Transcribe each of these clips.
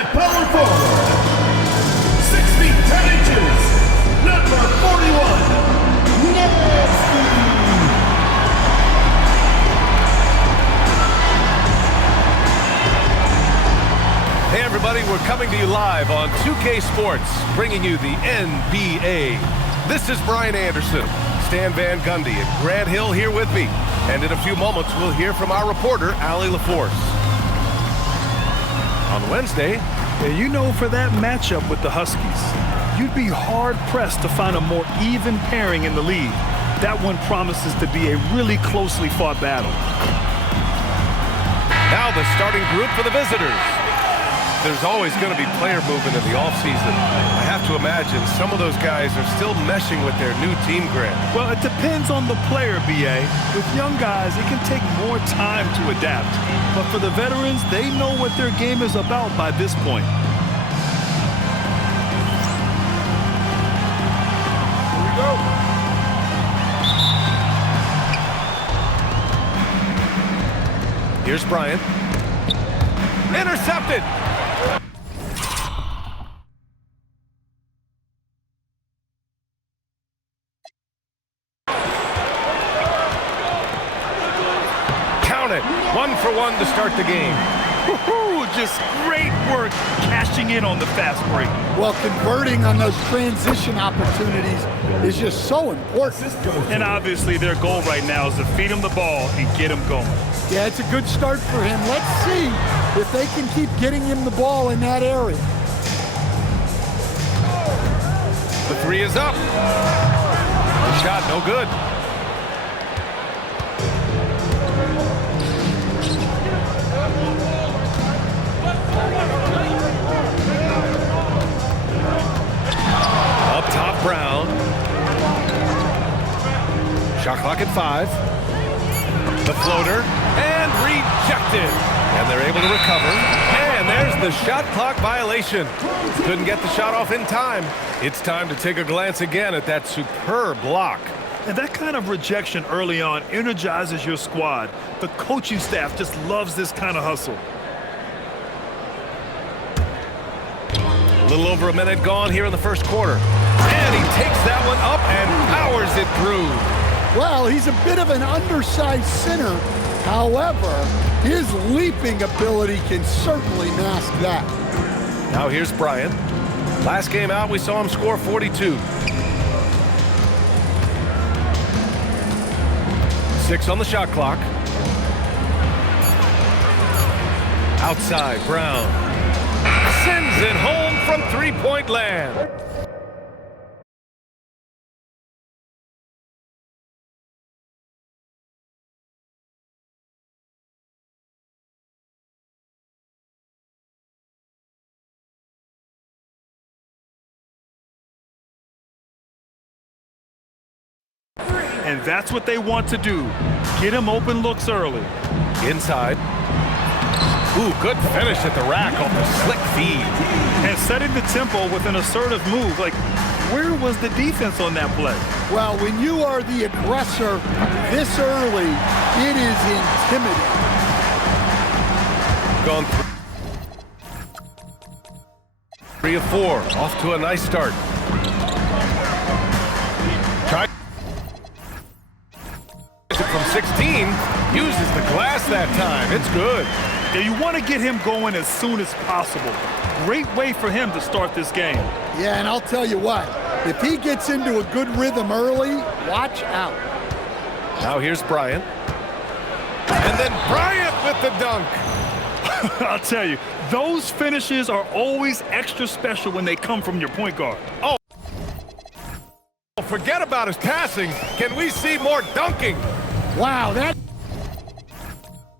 At power forward, 6 feet 10 inches, number 41, Nasty. Hey everybody, we're coming to you live on 2K Sports, bringing you the NBA. This is Bryant Anderson, Stan Van Gundy, and Grant Hill here with me. And in a few moments, we'll hear from our reporter, Allie LaForce. On Wednesday, you know, for that matchup with the Huskies, you'd be hard-pressed to find a more even pairing in the league. That one promises to be a really closely fought battle. Now the starting group for the visitors. There's always going to be player movement in the offseason. I have to imagine some of those guys are still meshing with their new team, Grant. Well, it depends on the player, B.A. With young guys, it can take more time to adapt. But for the veterans, they know what their game is about by this point. Here we go. Here's Bryant. Intercepted. It. 1 for 1 to start the game. Just great work cashing in on the fast break. Well, converting on those transition opportunities is just so important. And obviously their goal right now is to feed him the ball and get him going. Yeah, it's a good start for him. Let's see if they can keep getting him the ball in that area. The three is up. The shot no good. Up top, Brown. Shot clock at 5. The floater, and rejected. And they're able to recover. And there's the shot clock violation. Couldn't get the shot off in time. It's time to take a glance again at that superb block. And that kind of rejection early on energizes your squad. The coaching staff just loves this kind of hustle. A little over a minute gone here in the first quarter. And he takes that one up and powers it through. Well, he's a bit of an undersized center. However, his leaping ability can certainly mask that. Now here's Bryant. Last game out, we saw him score 42. 6 on the shot clock. Outside, Brown sends it home from three-point land. And that's what they want to do. Get him open looks early. Inside. Ooh, good finish at the rack off the slick feed. And setting the tempo with an assertive move. Like, where was the defense on that play? Well, when you are the aggressor this early, it is intimidating. Gone 3 of 4. Off to a nice start. Try from 16. Uses the glass that time. It's good. Yeah, you want to get him going as soon as possible. Great way for him to start this game. Yeah, and I'll tell you what, if he gets into a good rhythm early, watch out. Now here's Bryant. And then Bryant with the dunk. I'll tell you, those finishes are always extra special when they come from your point guard. Oh, forget about his passing. Can we see more dunking? Wow, that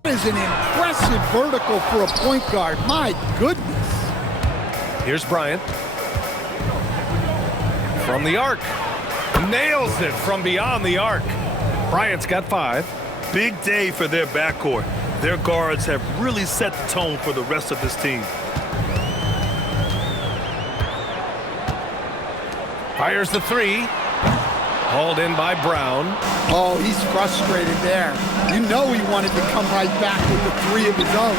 is an impressive vertical for a point guard. My goodness. Here's Bryant. From the arc. Nails it from beyond the arc. Bryant's got 5. Big day for their backcourt. Their guards have really set the tone for the rest of this team. Fires the 3. Hauled in by Brown. Oh, he's frustrated there. You know he wanted to come right back with the 3 of his own.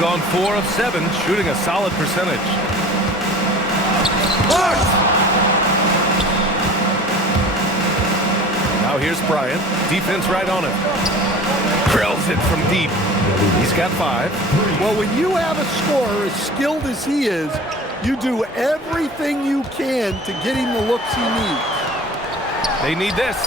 Gone 4 of 7, shooting a solid percentage. Blocked! Now here's Bryant. Defense right on him. Drills it from deep. He's got 5. Well, when you have a scorer as skilled as he is, you do everything you can to get him the looks he needs. They need this.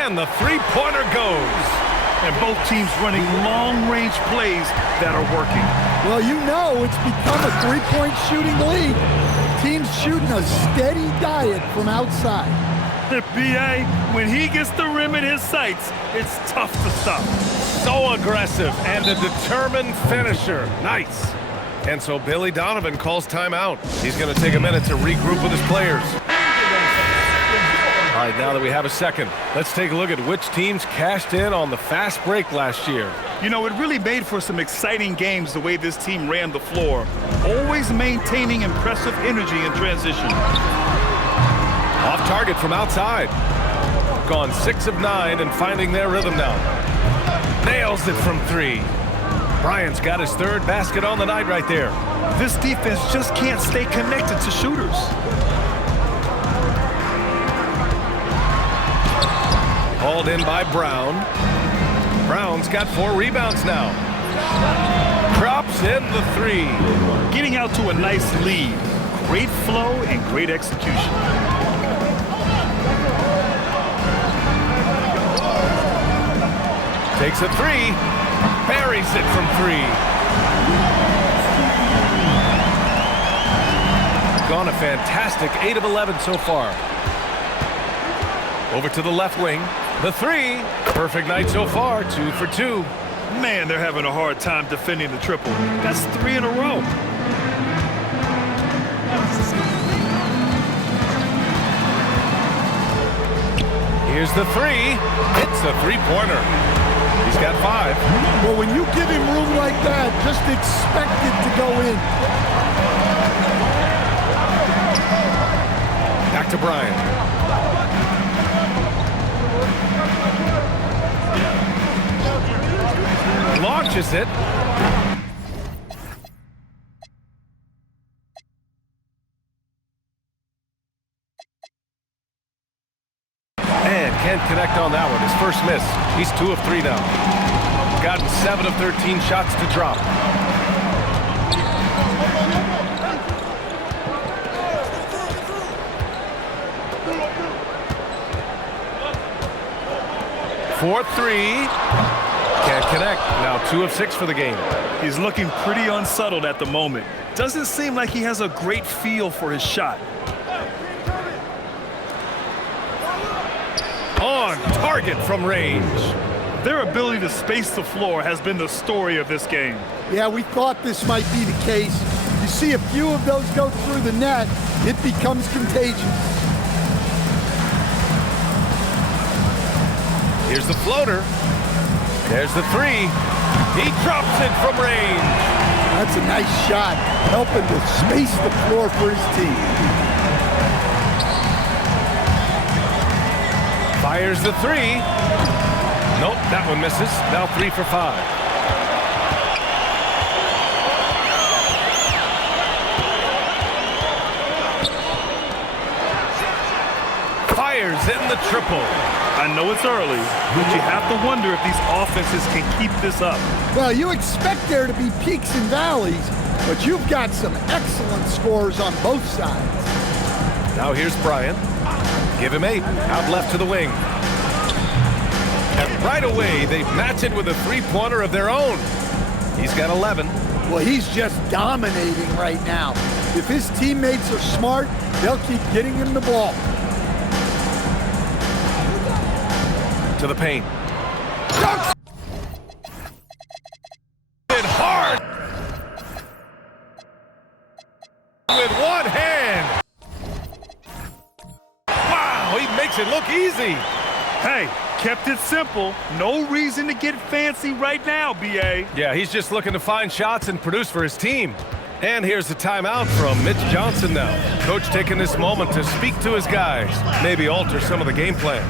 And the three-pointer goes. And both teams running long-range plays that are working. Well, you know it's become a three-point shooting league. Teams shooting a steady diet from outside. The BA, when he gets the rim in his sights, it's tough to stop. So aggressive and a determined finisher. Nice. And so Billy Donovan calls timeout. He's going to take a minute to regroup with his players. All right, now that we have a second, let's take a look at which teams cashed in on the fast break last year. You know, it really made for some exciting games the way this team ran the floor, always maintaining impressive energy in transition. Off target from outside. Gone 6 of 9 and finding their rhythm now. Nails it from 3. Bryant's got his 3rd basket on the night right there. This defense just can't stay connected to shooters. Hauled in by Brown. Brown's got 4 rebounds now. Drops in the 3. Getting out to a nice lead. Great flow and great execution. Takes a 3. Buries it from 3. Gone a fantastic 8 of 11 so far. Over to the left wing. The 3. Perfect night so far. 2 for 2. Man, they're having a hard time defending the triple. That's 3 in a row. Here's the 3. It's a three-pointer. He's got 5. Well, when you give him room like that, just expect it to go in. Back to Bryant. Launches it. And can't connect on that one. His first miss. He's 2 of 3 now. Gotten 7 of 13 shots to drop. For 3. Can't connect. Now 2 of 6 for the game. He's looking pretty unsettled at the moment. Doesn't seem like he has a great feel for his shot. On target from range. Their ability to space the floor has been the story of this game. Yeah, we thought this might be the case. You see a few of those go through the net, it becomes contagious. Here's the floater. There's the 3. He drops it from range. That's a nice shot, helping to space the floor for his team. Fires the 3. Nope, that one misses. Now 3 for 5. Fires in the triple. I know it's early, but you have to wonder if these offenses can keep this up. Well, you expect there to be peaks and valleys, but you've got some excellent scores on both sides. Now here's Bryant. Give him 8. Out left to the wing. And right away, they match it with a three-pointer of their own. He's got 11. Well, he's just dominating right now. If his teammates are smart, they'll keep getting him the ball. To the paint. Dunks! It hard! With one hand! Wow, he makes it look easy! Hey, kept it simple. No reason to get fancy right now, B.A. Yeah, he's just looking to find shots and produce for his team. And here's the timeout from Mitch Johnson now. Coach taking this moment to speak to his guys, maybe alter some of the game plan.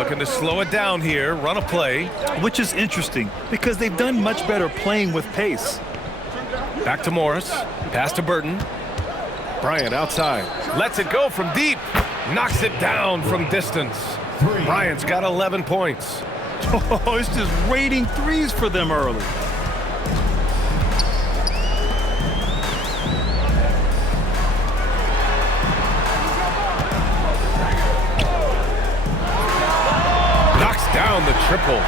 Looking to slow it down here, run a play. Which is interesting because they've done much better playing with pace. Back to Morris. Pass to Burton. Bryant outside. Lets it go from deep. Knocks it down from distance. Bryant's got 11 points. Oh, it's just raining threes for them early. Knocks down the triple.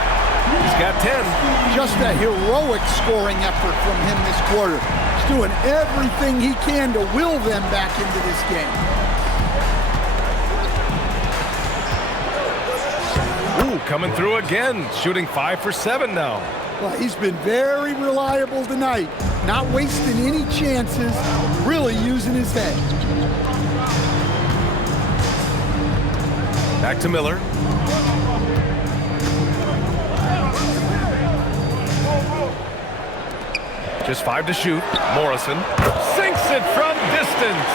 He's got 10. Just a heroic scoring effort from him this quarter. He's doing everything he can to will them back into this game. Ooh, coming through again. Shooting 5 for 7 now. Well, he's been very reliable tonight. Not wasting any chances, really using his head. Back to Miller. Just 5 to shoot. Morrison sinks it from distance.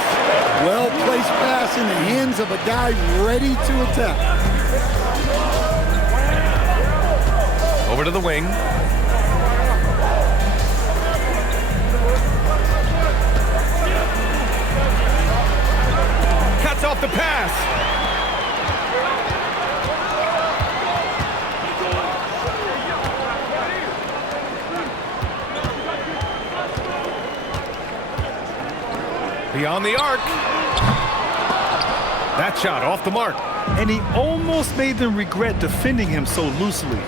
Well-placed pass in the hands of a guy ready to attack. Over to the wing. Cuts off the pass. Beyond the arc. That shot off the mark. And he almost made them regret defending him so loosely.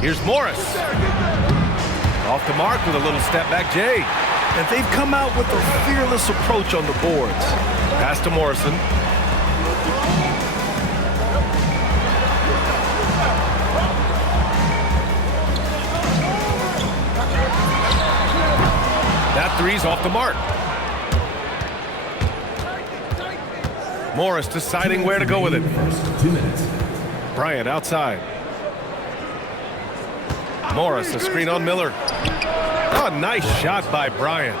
Here's Morris. Off the mark with a little step back J. And they've come out with a fearless approach on the boards. Pass to Morrison. That three's off the mark. Morris deciding where to go with it. Bryant outside. Morris, a screen on Miller. Oh, nice shot by Bryant.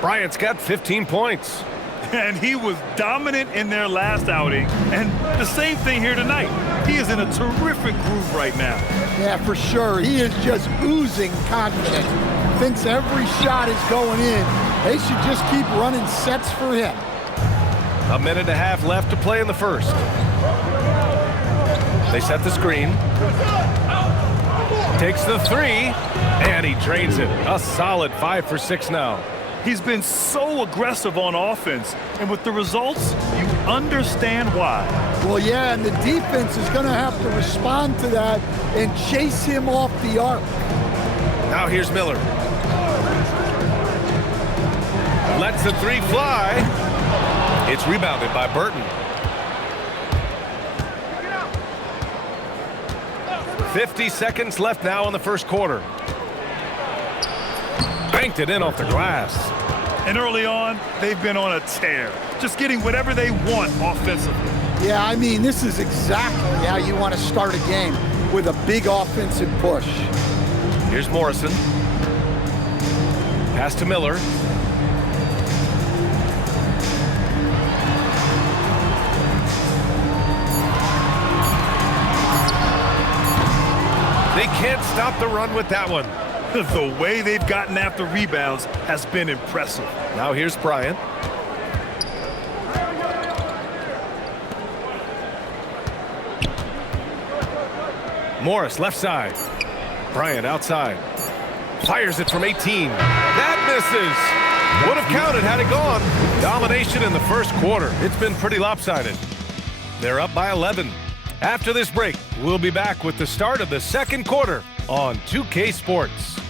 Bryant's got 15 points. And he was dominant in their last outing. And the same thing here tonight. He is in a terrific groove right now. Yeah, for sure. He is just oozing confidence. Thinks every shot is going in. They should just keep running sets for him. A minute and a half left to play in the first. They set the screen. Takes the three, and he drains it. A solid 5 for 6 now. He's been so aggressive on offense, and with the results, you understand why. Well, yeah, and the defense is going to have to respond to that and chase him off the arc. Now here's Miller. Lets the three fly. It's rebounded by Burton. 50 seconds left now in the first quarter. Banked it in off the glass. And early on, they've been on a tear, just getting whatever they want offensively. Yeah, I mean, this is exactly how you want to start a game, with a big offensive push. Here's Morrison. Pass to Miller. They can't stop the run with that one. The way they've gotten after rebounds has been impressive. Now here's Bryant. Morris left side. Bryant outside. Fires it from 18. That misses. Would have counted had it gone. Domination in the first quarter. It's been pretty lopsided. They're up by 11. After this break, we'll be back with the start of the second quarter on 2K Sports.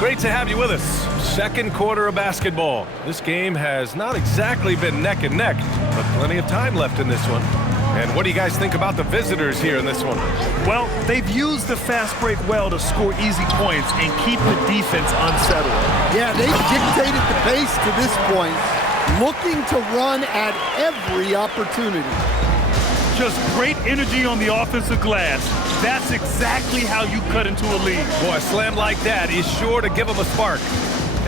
Great to have you with us. Second quarter of basketball. This game has not exactly been neck and neck, but plenty of time left in this one. And what do you guys think about the visitors here in this one? Well, they've used the fast break well to score easy points and keep the defense unsettled. Yeah, they've dictated the pace to this point, looking to run at every opportunity. Just great energy on the offensive glass. That's exactly how you cut into a lead. Boy, a slam like that is sure to give them a spark.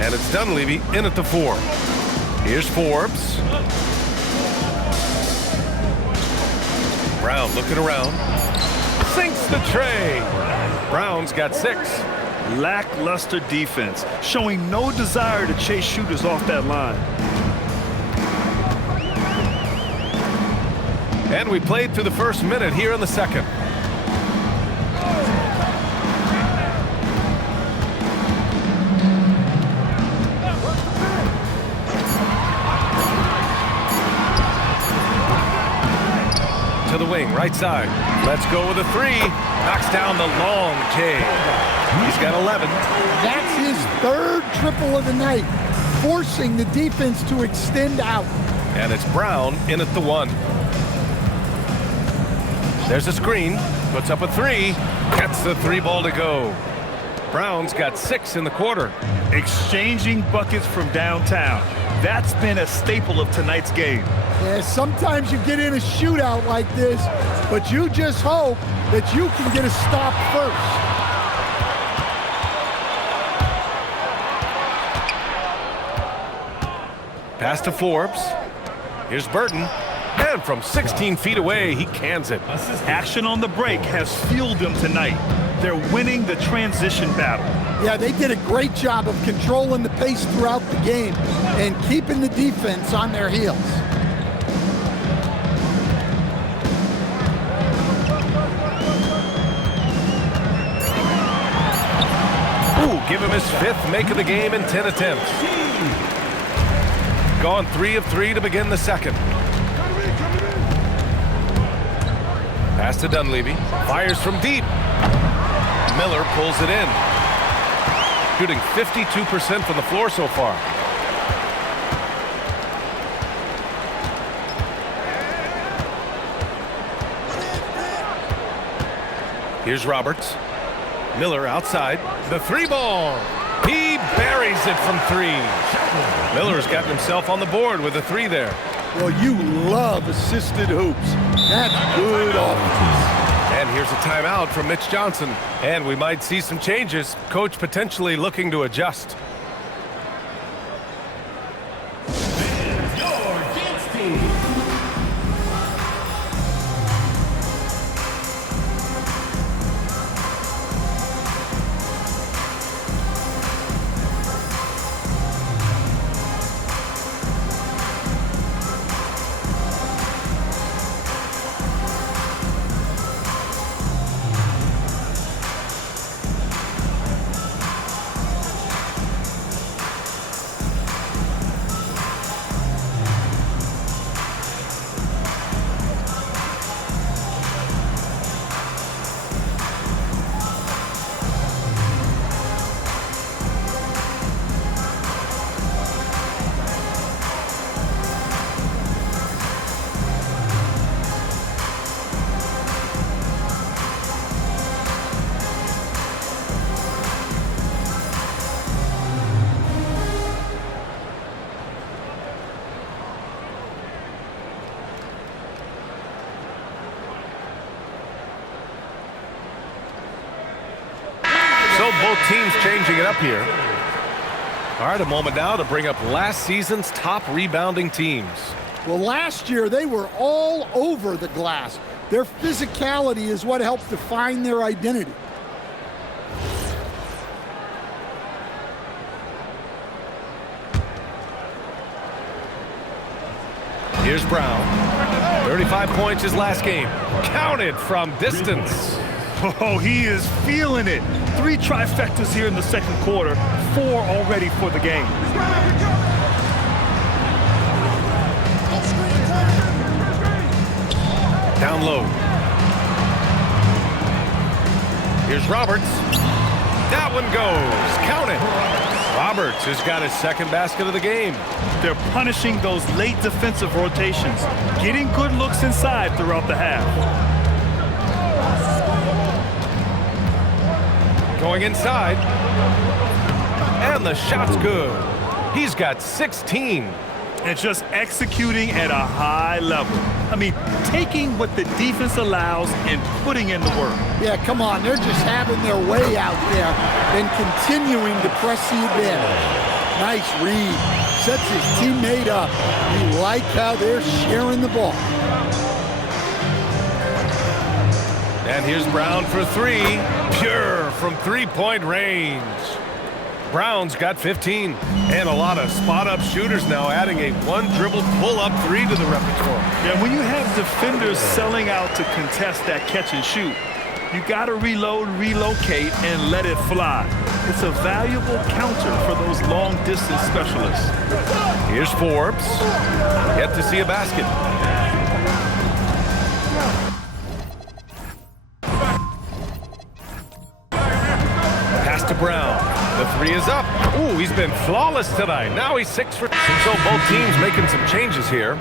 And it's Dunleavy in at the 4. Here's Forbes. Brown looking around. Sinks the tray. Brown's got 6. Lackluster defense, showing no desire to chase shooters off that line. And we played through the first minute here in the second. To the wing, right side. Let's go with a 3. Knocks down the long J. He's got 11. That's his 3rd triple of the night, forcing the defense to extend out. And it's Brown in at the 1. There's a screen, puts up a 3, gets the 3 ball to go. Brown's got 6 in the quarter. Exchanging buckets from downtown. That's been a staple of tonight's game. Yeah, sometimes you get in a shootout like this, but you just hope that you can get a stop first. Pass to Forbes. Here's Burton. And from 16 feet away, he cans it. Action on the break has fueled them tonight. They're winning the transition battle. Yeah, they did a great job of controlling the pace throughout the game and keeping the defense on their heels. Ooh, give him his 5th make of the game in 10 attempts. Gone 3 of 3 to begin the second. Pass to Dunleavy. Fires from deep. Miller pulls it in. Shooting 52% from the floor so far. Here's Roberts. Miller outside. The 3 ball. He buries it from 3. Miller's gotten himself on the board with a 3 there. Well, you love assisted hoops. That's good offense. And here's a timeout from Mitch Johnson. And we might see some changes. Coach potentially looking to adjust. Your dance team. So both teams changing it up here. All right, a moment now to bring up last season's top rebounding teams. Well, last year they were all over the glass. Their physicality is what helped define their identity. Here's Brown. 35 points his last game. Counted from distance. Oh, he is feeling it. 3 trifectas here in the second quarter, 4 already for the game. Down low. Here's Roberts. That one goes. Count it. Roberts has got his second basket of the game. They're punishing those late defensive rotations, getting good looks inside throughout the half. Going inside. And the shot's good. He's got 16. And just executing at a high level. I mean, taking what the defense allows and putting in the work. Yeah, come on. They're just having their way out there and continuing to press the advantage. Nice read. Sets his teammate up. You like how they're sharing the ball. And here's Brown for three. Pure from three-point range. Brown's got 15. And a lot of spot-up shooters now, adding a one-dribble pull-up three to the repertoire. Yeah, when you have defenders selling out to contest that catch and shoot, you got to reload, relocate, and let it fly. It's a valuable counter for those long-distance specialists. Here's Forbes. Yet to see a basket. Pass to Brown. The three is up. Ooh, he's been flawless tonight. Now he's 6 for 2. So both teams making some changes here.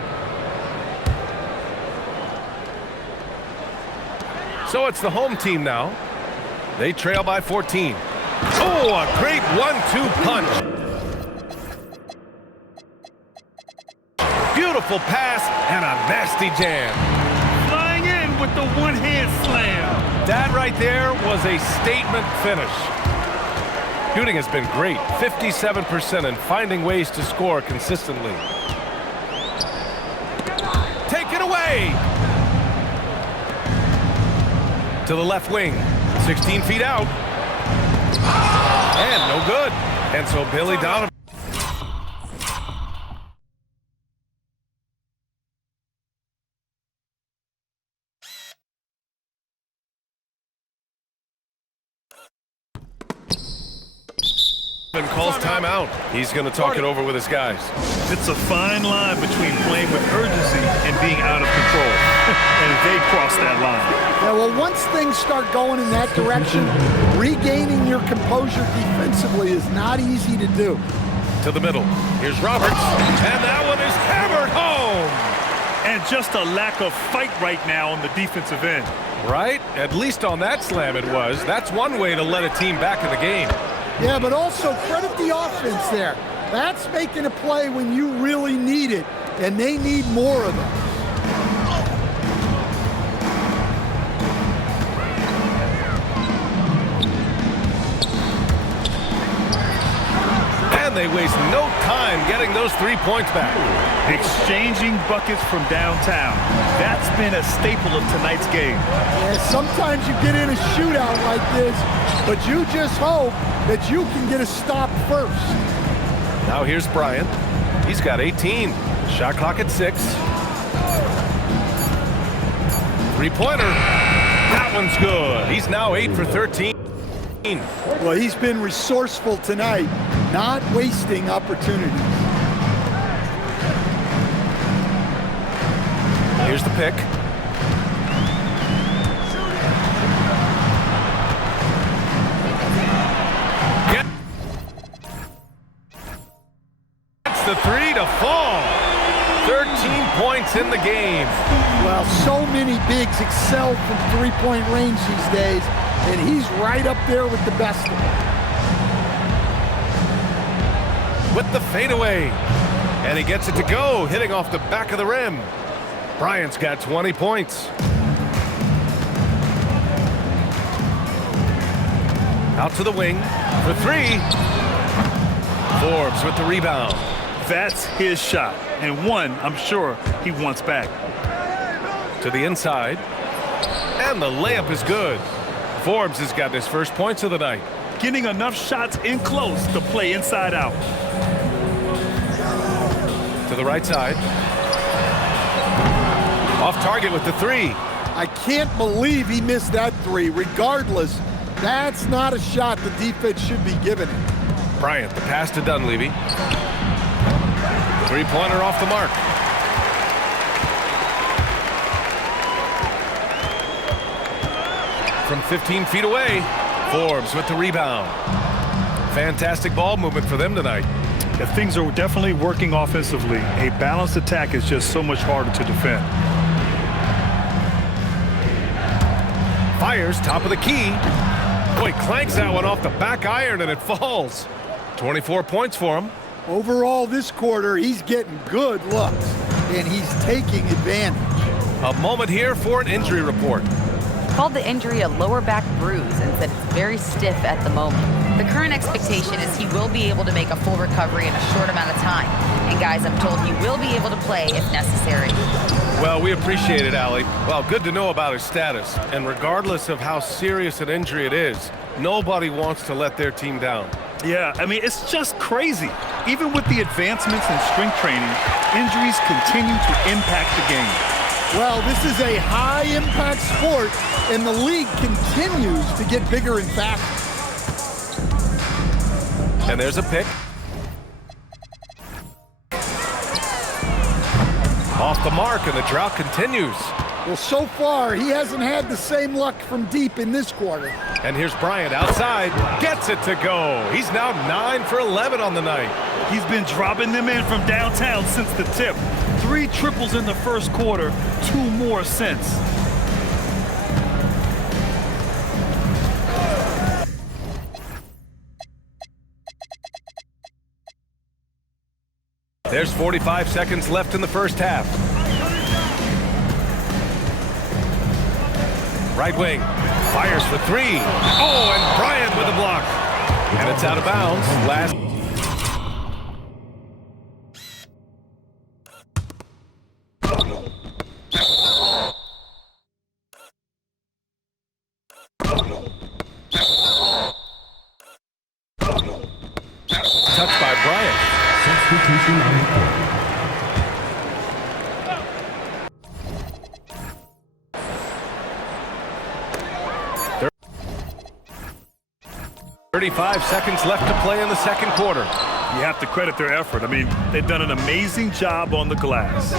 So it's the home team now. They trail by 14. Oh, a great 1-2 punch. Beautiful pass and a nasty jam. Flying in with the one-hand slam. That right there was a statement finish. Shooting has been great, 57%, and finding ways to score consistently. Take it away! To the left wing, 16 feet out. And no good. And so Billy Donovan. Calls timeout. He's going to talk it over with his guys. It's a fine line between playing with urgency and being out of control. And they cross that line. Yeah, well, once things start going in that direction, regaining your composure defensively is not easy to do. To the middle. Here's Roberts. And that one is hammered home. And just a lack of fight right now on the defensive end. Right? At least on that slam it was. That's one way to let a team back in the game. Yeah, but also credit the offense there. That's making a play when you really need it, and they need more of it. And they waste no time getting those 3 points back. Exchanging buckets from downtown. That's been a staple of tonight's game. Yeah, sometimes you get in a shootout like this, but you just hope that you can get a stop first. Now here's Bryant. He's got 18. Shot clock at 6. Three-pointer. That one's good. He's now 8 for 13. Well, he's been resourceful tonight, not wasting opportunities. Here's the pick. That's the three to fall. 13 points in the game. Well, so many bigs excel from three-point range these days, and he's right up there with the best of them. With the fadeaway. And he gets it to go, hitting off the back of the rim. Bryant's got 20 points. Out to the wing for three. Forbes with the rebound. That's his shot, and one I'm sure he wants back. To the inside. And the layup is good. Forbes has got his first points of the night. Getting enough shots in close to play inside out. To the right side. Off target with the three. I can't believe he missed that three. Regardless, that's not a shot the defense should be giving him. Bryant, the pass to Dunleavy. Three-pointer off the mark. From 15 feet away, Forbes with the rebound. Fantastic ball movement for them tonight. Yeah, things are definitely working offensively. A balanced attack is just so much harder to defend. Fires, top of the key. Boy, clanks that one off the back iron and it falls. 24 points for him. Overall, this quarter, he's getting good looks, and he's taking advantage. A moment here for an injury report. Called the injury a lower back bruise and said it's very stiff at the moment. The current expectation is he will be able to make a full recovery in a short amount of time. And guys, I'm told he will be able to play if necessary. Well, we appreciate it, Allie. Well, good to know about his status. And regardless of how serious an injury it is, nobody wants to let their team down. Yeah, I mean, it's just crazy. Even with the advancements in strength training, injuries continue to impact the game. Well, this is a high-impact sport, and the league continues to get bigger and faster. And there's a pick. Off the mark, and the drought continues. Well, so far, he hasn't had the same luck from deep in this quarter. And here's Bryant outside, gets it to go. He's now 9 for 11 on the night. He's been dropping them in from downtown since the tip. 3 triples in the first quarter, 2 more since. There's 45 seconds left in the first half. Right wing, fires for 3. Oh, and Bryant with a block. And it's out of bounds. Last. Touched by Bryant. Substitution on the court. 35 seconds left to play in the second quarter. You have to credit their effort. I mean, they've done an amazing job on the glass.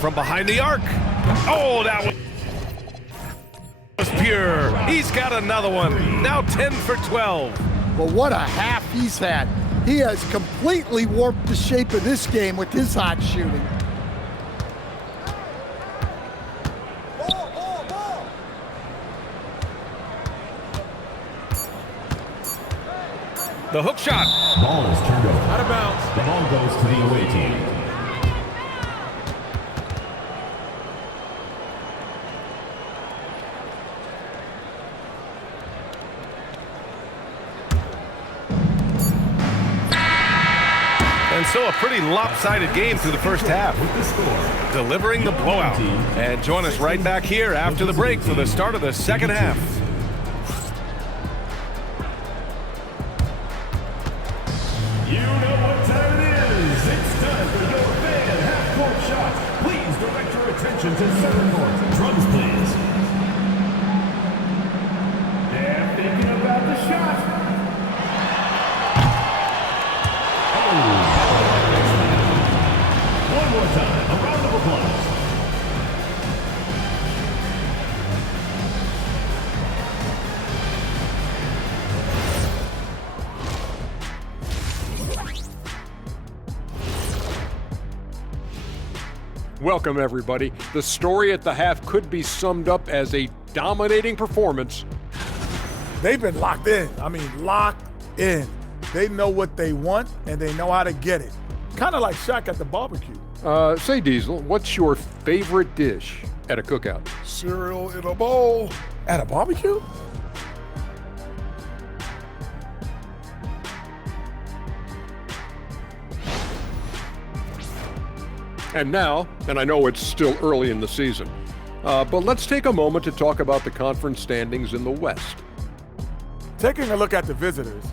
From behind the arc. Oh, that was pure. He's got another one. Now 10 for 12. But what a half he's had. He has completely warped the shape of this game with his hot shooting. The hook shot. Ball is turned over. Out of bounds. The ball goes to the away team. And so a pretty lopsided game through the first half. With the score, Delivering the blowout. And join us right back here after the break for the start of the second half. you know what time it is. It's time for your fan half-court shot. Please direct your attention to center court. Drums, please. They're thinking about the shot. One more time, a round of applause. Welcome, everybody. The story at the half could be summed up as a dominating performance. They've been locked in. I mean, locked in. They know what they want, and they know how to get it. Kind of like Shaq at the barbecue. Say, Diesel, what's your favorite dish at a cookout? Cereal in a bowl. At a barbecue? And now, and I know it's still early in the season, but let's take a moment to talk about the conference standings in the West. Taking a look at the visitors,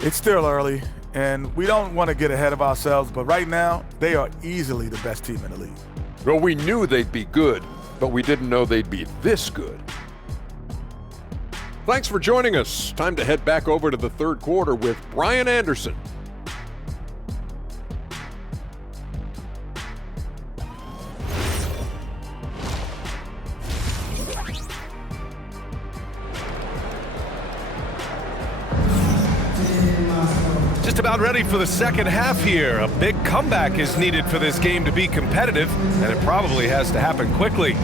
it's still early, and we don't want to get ahead of ourselves, but right now, they are easily the best team in the league. Well, we knew they'd be good, but we didn't know they'd be this good. Thanks for joining us. Time to head back over to the third quarter with Bryant Anderson. Just about ready for the second half here. A big comeback is needed for this game to be competitive, and it probably has to happen quickly.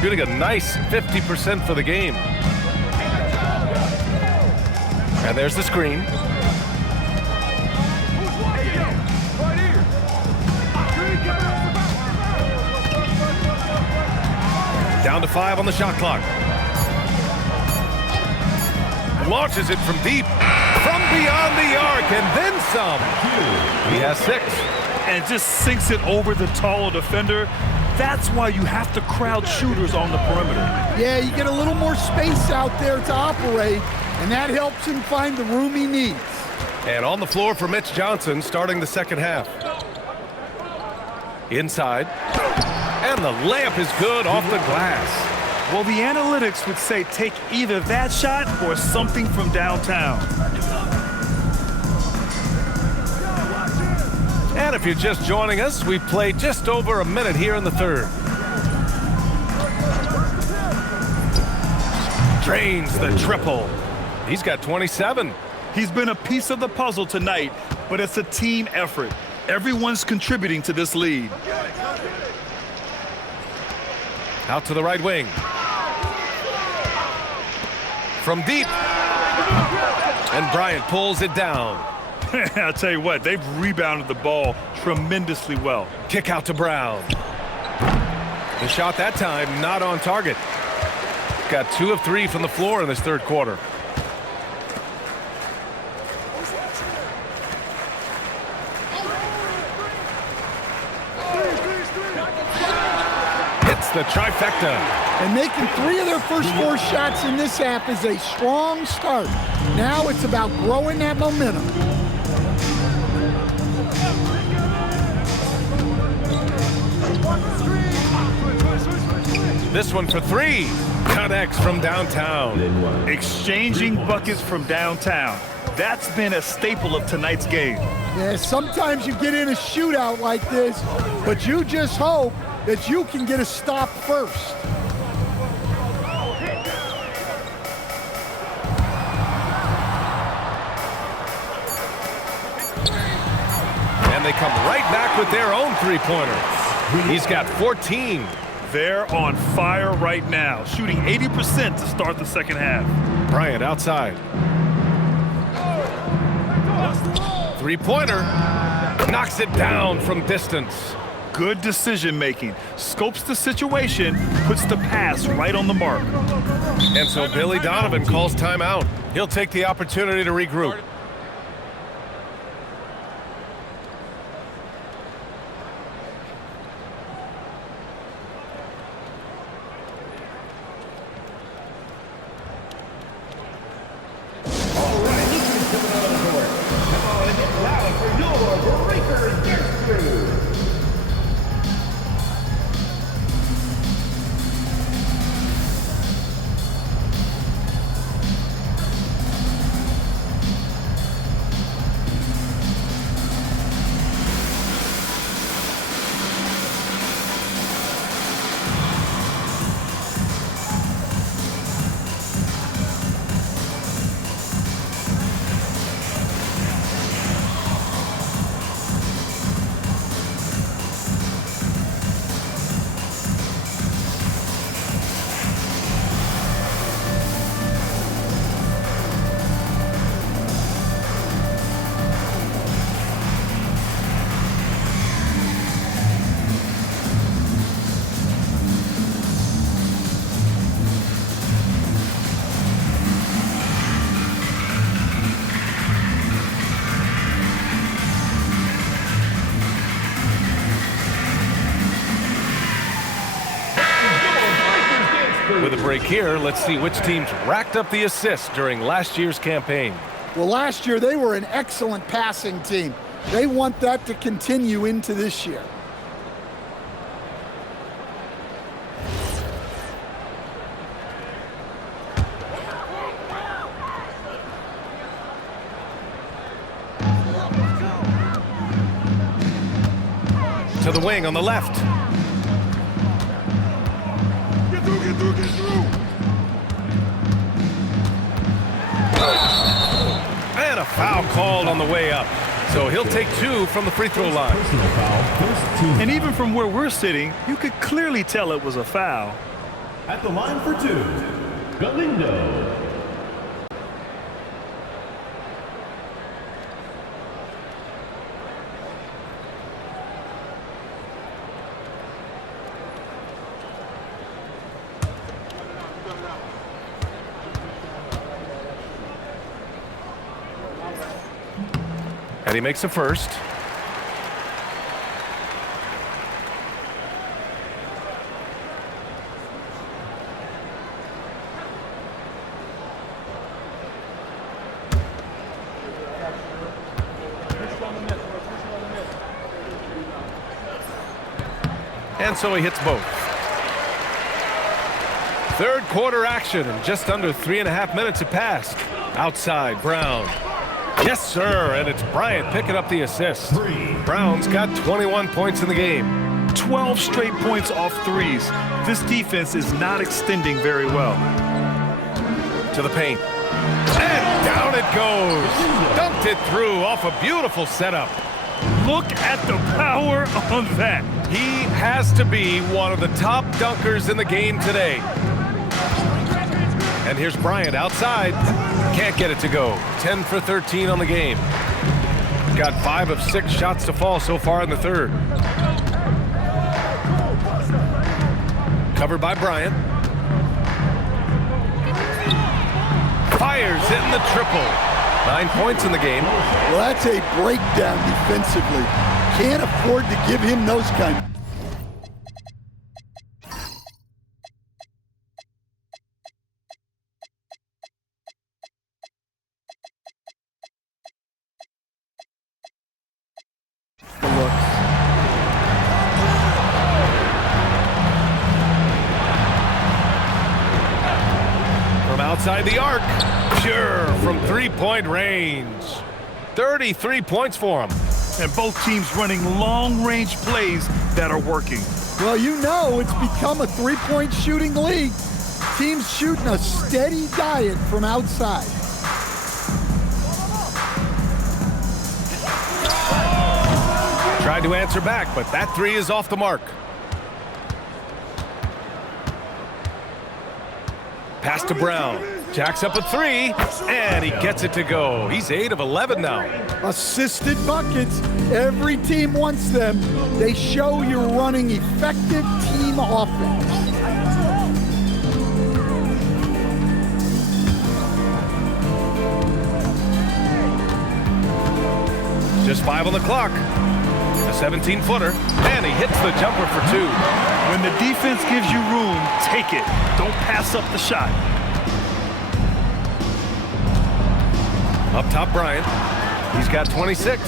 shooting a nice 50% for the game. And there's the screen. Down to 5 on the shot clock. Launches it from deep, from beyond the arc, and then some. He has 6. And just sinks it over the taller defender. That's why you have to crowd shooters on the perimeter. Yeah, you get a little more space out there to operate, and that helps him find the room he needs. And on the floor for Mitch Johnson, starting the second half. Inside. And the layup is good off the glass. Well, the analytics would say take either that shot or something from downtown. And if you're just joining us, we've played just over a minute here in the third. Drains the triple. He's got 27. He's been a piece of the puzzle tonight, but it's a team effort. Everyone's contributing to this lead. Out to the right wing. From deep. And Bryant pulls it down. I'll tell you what, they've rebounded the ball tremendously well. Kick out to Brown. The shot that time not on target. Got 2 of 3 from the floor in this third quarter. Hits the trifecta. And making 3 of their first 4 shots in this half is a strong start. Now it's about growing that momentum. This one for 3. Connects from downtown. Exchanging buckets from downtown. That's been a staple of tonight's game. Yeah, sometimes you get in a shootout like this, but you just hope that you can get a stop first. And they come right back with their own 3-pointer. He's got 14. They're on fire right now, shooting 80% to start the second half. Bryant outside. 3-pointer. Knocks it down from distance. Good decision making. Scopes the situation, puts the pass right on the mark. And so Billy Donovan calls timeout. He'll take the opportunity to regroup. With a break here, let's see which teams racked up the assists during last year's campaign. Well, last year they were an excellent passing team. They want that to continue into this year. To the wing on the left. Get through. And a foul called on the way up. So he'll take 2 from the free throw line. And even from where we're sitting, you could clearly tell it was a foul. At the line for two, Galindo. And he makes the first. And so he hits both. Third quarter action, and just under 3.5 minutes have passed. Outside, Brown. Yes, sir, and it's Bryant picking up the assist. Brown's got 21 points in the game. 12 straight points off threes. This defense is not extending very well. To the paint. And down it goes. Dumped it through off a beautiful setup. Look at the power on that. He has to be one of the top dunkers in the game today. And here's Bryant outside. Can't get it to go. 10 for 13 on the game. Got 5 of 6 shots to fall so far in the third. Covered by Bryant. Fires in the triple. 9 points in the game. Well, that's a breakdown defensively. Can't afford to give him those kind. Outside the arc, pure from three-point range. 33 points for him. And both teams running long-range plays that are working. Well, you know it's become a three-point shooting league. Teams shooting a steady diet from outside. Tried to answer back, but that three is off the mark. Pass to Brown. Jacks up a three, and he gets it to go. He's 8 of 11 now. Assisted buckets. Every team wants them. They show you're running effective team offense. Just 5 on the clock. A 17-footer, and he hits the jumper for 2. When the defense gives you room, take it. Don't pass up the shot. Up top, Bryant. He's got 26.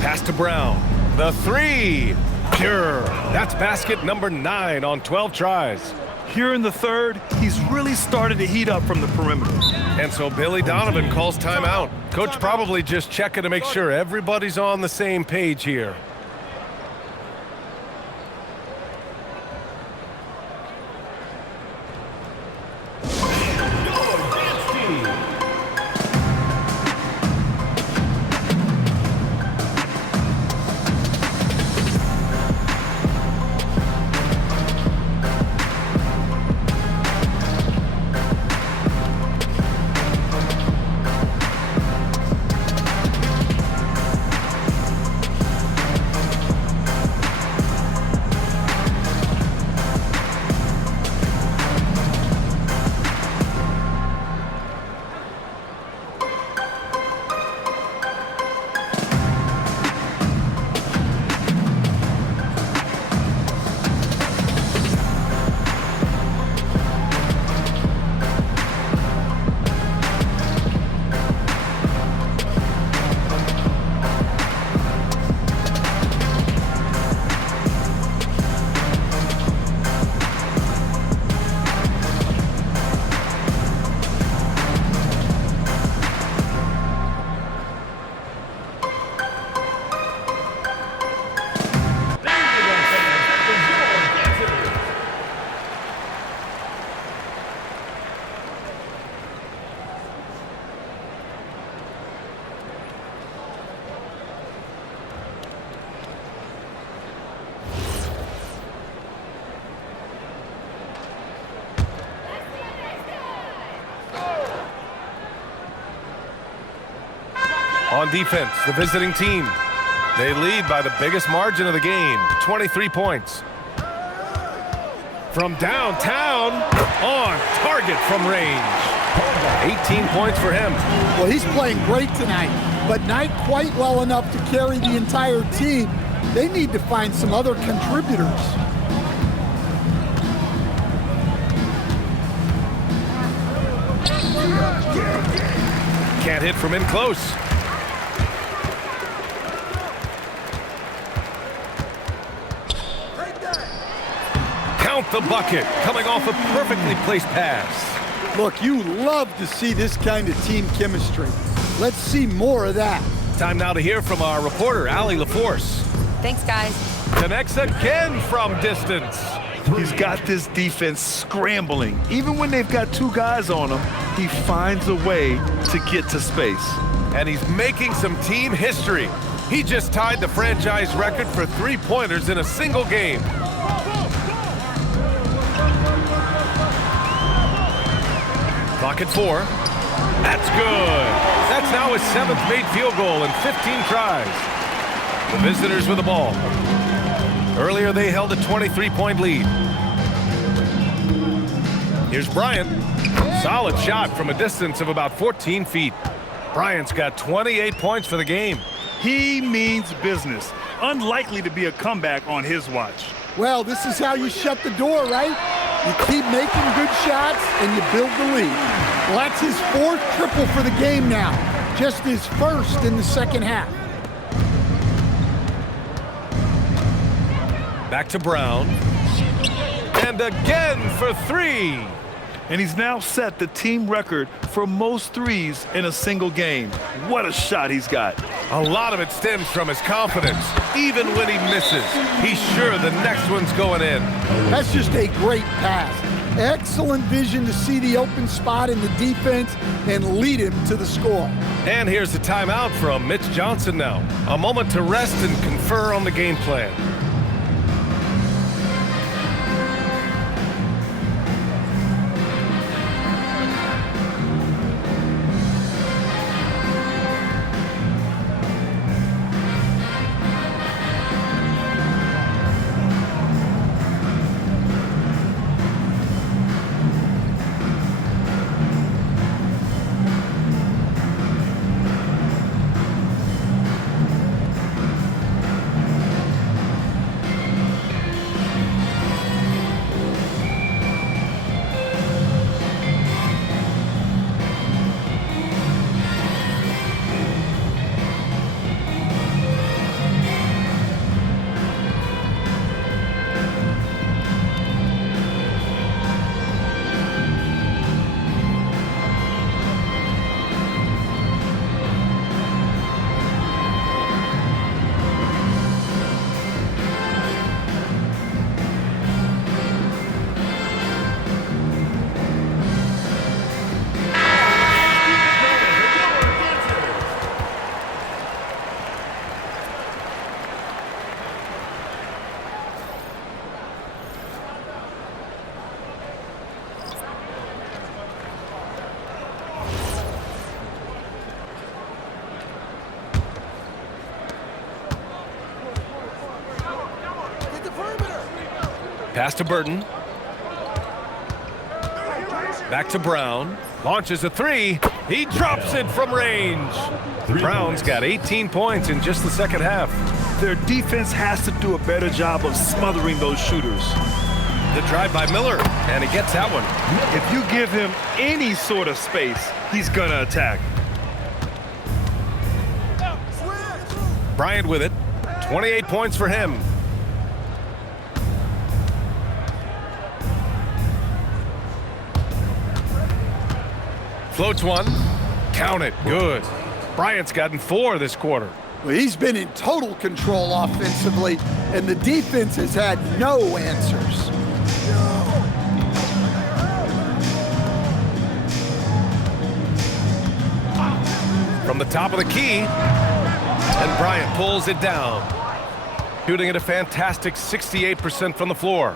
Pass to Brown. The three. Pure. That's basket number 9 on 12 tries. Here in the third, he's really started to heat up from the perimeter. And so Billy Donovan calls timeout. Coach probably just checking to make sure everybody's on the same page here. On defense, the visiting team. They lead by the biggest margin of the game, 23 points. From downtown, on target from range. 18 points for him. Well, he's playing great tonight, but not quite well enough to carry the entire team. They need to find some other contributors. Can't hit from in close. Count the bucket, coming off a perfectly placed pass. Look, you love to see this kind of team chemistry. Let's see more of that. Time now to hear from our reporter, Allie LaForce. Thanks, guys. Connects again from distance. He's got this defense scrambling. Even when they've got two guys on him, he finds a way to get to space. And he's making some team history. He just tied the franchise record for three-pointers in a single game. Clock at 4. That's good. That's now his 7th made field goal in 15 tries. The visitors with the ball. Earlier, they held a 23-point lead. Here's Bryant. Solid shot from a distance of about 14 feet. Bryant's got 28 points for the game. He means business. Unlikely to be a comeback on his watch. Well, this is how you shut the door, right? You keep making good shots and you build the lead. Well, that's his 4th triple for the game now. Just his 1st in the second half. Back to Brown. And again for 3. And he's now set the team record for most threes in a single game. What a shot he's got. A lot of it stems from his confidence. Even when he misses, he's sure the next one's going in. That's just a great pass. Excellent vision to see the open spot in the defense and lead him to the score. And here's the timeout from Mitch Johnson now. A moment to rest and confer on the game plan. Pass to Burton. Back to Brown. Launches a 3. He drops it from range. Brown's got 18 points in just the second half. Their defense has to do a better job of smothering those shooters. The drive by Miller, and he gets that one. If you give him any sort of space, he's gonna attack. Bryant with it. 28 points for him. Floats one. Count it. Good. Bryant's gotten 4 this quarter. Well, he's been in total control offensively, and the defense has had no answers. From the top of the key, and Bryant pulls it down. Shooting at a fantastic 68% from the floor.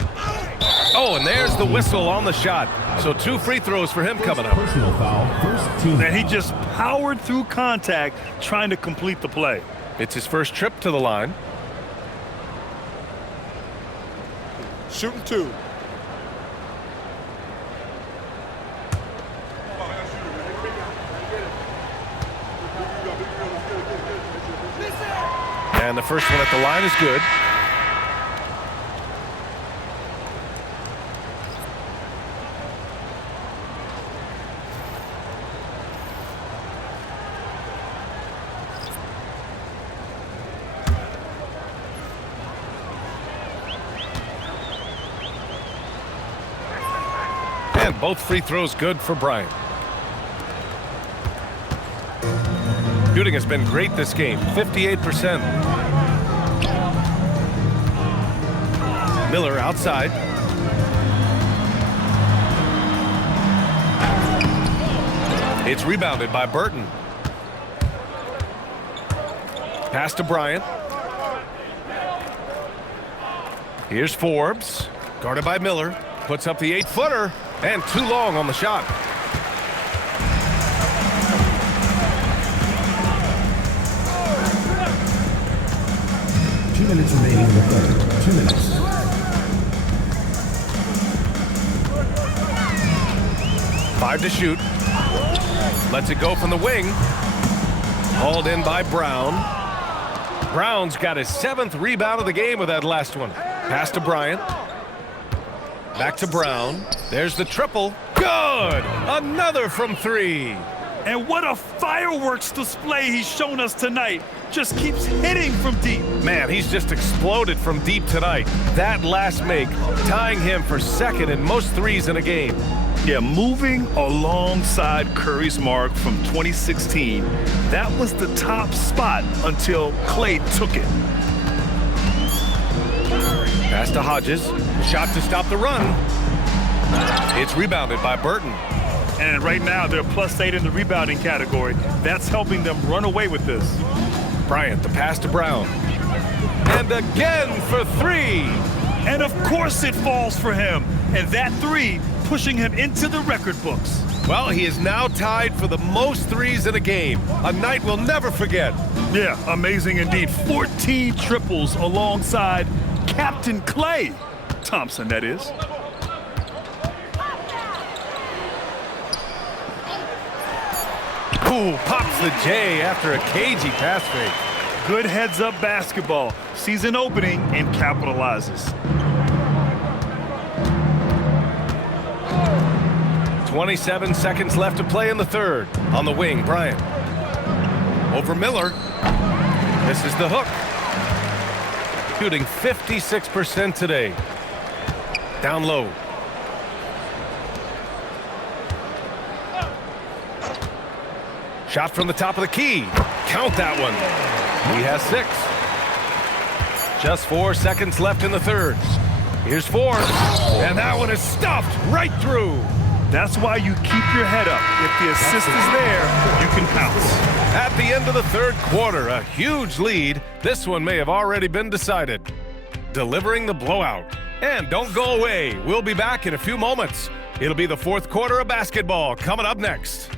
Oh, and there's the whistle on the shot. So 2 free throws for him coming up. Personal foul, first team. And he just powered through contact trying to complete the play. It's his first trip to the line. Shooting 2. And the first one at the line is good. And both free throws good for Bryant. Shooting has been great this game, 58%. Miller outside. It's rebounded by Burton. Pass to Bryant. Here's Forbes, guarded by Miller. Puts up the 8-footer, and too long on the shot. Minutes remaining in the third. 2 minutes. Five to shoot. Lets it go from the wing. Hauled in by Brown. Brown's got his 7th rebound of the game with that last one. Pass to Bryant. Back to Brown. There's the triple. Good! Another from 3. And what a fireworks display he's shown us tonight. Just keeps hitting from deep. Man, he's just exploded from deep tonight. That last make, tying him for 2nd in most threes in a game. Yeah, moving alongside Curry's mark from 2016, that was the top spot until Clay took it. Pass to Hodges. Shot to stop the run. It's rebounded by Burton. And right now, they're +8 in the rebounding category. That's helping them run away with this. Bryant, the pass to Brown. And again for 3. And of course it falls for him. And that 3 pushing him into the record books. Well, he is now tied for the most threes in a game. A night we'll never forget. Yeah, amazing indeed. 14 triples alongside Captain Clay Thompson, that is. Ooh, pops the J after a cagey pass fake. Good heads-up basketball. Season opening and capitalizes. 27 seconds left to play in the third. On the wing, Bryant. Over Miller. This is the hook. Shooting 56% today. Down low. Shot from the top of the key. Count that one. He has 6. Just 4 seconds left in the third. Here's Forbes. And that one is stuffed right through. That's why you keep your head up. If the assist is there, you can pounce. At the end of the third quarter, a huge lead. This one may have already been decided. Delivering the blowout. And don't go away. We'll be back in a few moments. It'll be the fourth quarter of basketball coming up next.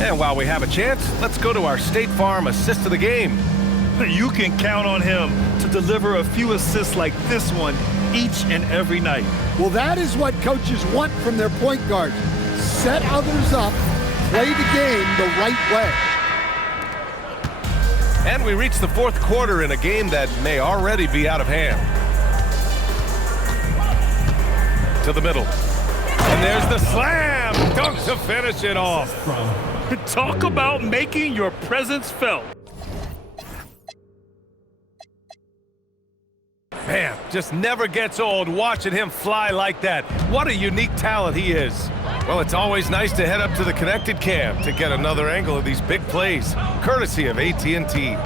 And while we have a chance, let's go to our State Farm assist of the game. You can count on him to deliver a few assists like this one each and every night. Well, that is what coaches want from their point guards. Set others up, play the game the right way. And we reach the fourth quarter in a game that may already be out of hand. To the middle. And there's the slam dunk to finish it off. Talk about making your presence felt. Man, just never gets old watching him fly like that. What a unique talent he is. Well, it's always nice to head up to the connected cam to get another angle of these big plays, courtesy of AT&T.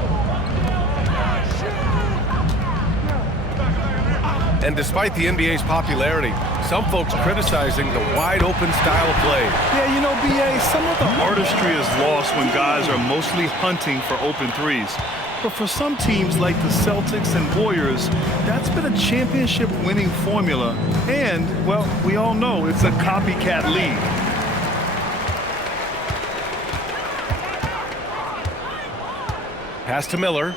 And despite the NBA's popularity, some folks criticizing the wide-open style of play. Yeah, you know, BA, some of the artistry is lost when guys are mostly hunting for open threes. But for some teams like the Celtics and Warriors, that's been a championship-winning formula. And, well, we all know it's a copycat league. Pass to Miller.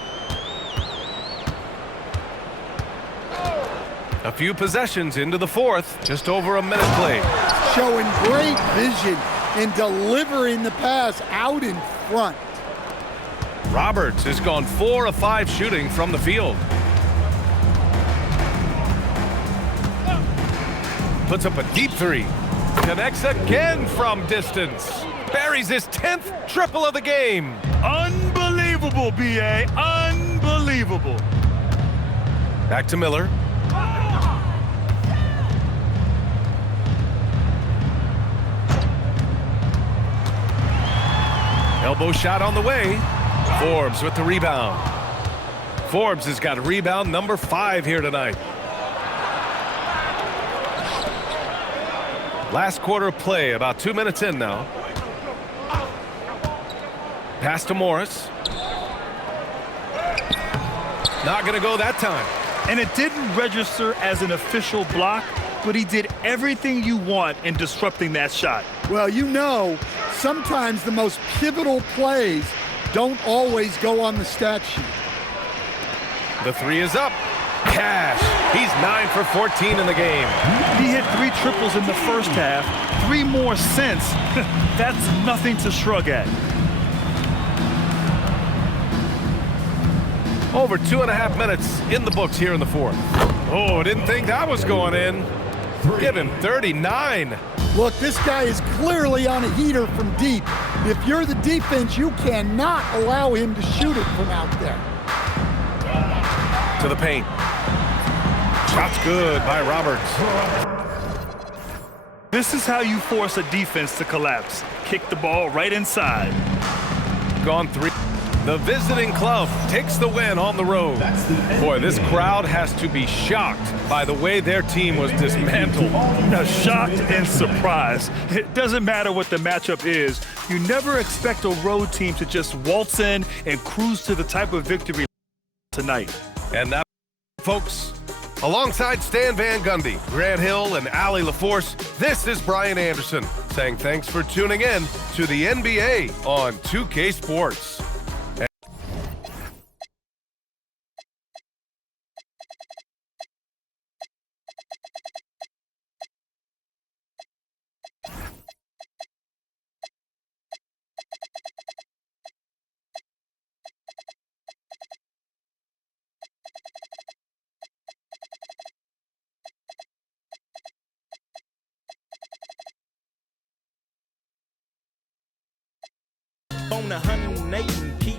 A few possessions into the fourth, just over a minute played. Showing great vision and delivering the pass out in front. Roberts has gone 4 of 5 shooting from the field. Puts up a deep three. Connects again from distance. Buries his 10th triple of the game. Unbelievable, B.A. Unbelievable. Back to Miller. Elbow shot on the way. Forbes with the rebound. Forbes has got rebound number 5 here tonight. Last quarter of play, about 2 minutes in now. Pass to Morris. Not going to go that time. And it didn't register as an official block, but he did everything you want in disrupting that shot. Well, you know, sometimes the most pivotal plays don't always go on the stat sheet. The three is up. Cash. He's 9 for 14 in the game. He hit 3 triples in the first half, 3 more since. That's nothing to shrug at. Over 2.5 minutes in the books here in the fourth. Oh, didn't think that was going in. Give him 39. Look, this guy is clearly on a heater from deep. If you're the defense, you cannot allow him to shoot it from out there. To the paint. Shot's good by Roberts. This is how you force a defense to collapse. Kick the ball right inside. Gone 3. The visiting club takes the win on the road. Boy, this crowd has to be shocked by the way their team was dismantled. Now, shocked and surprised. It doesn't matter what the matchup is. You never expect a road team to just waltz in and cruise to the type of victory tonight. And that, folks, alongside Stan Van Gundy, Grant Hill, and Allie LaForce, this is Bryant Anderson saying thanks for tuning in to the NBA on 2K Sports. On the 108 and keep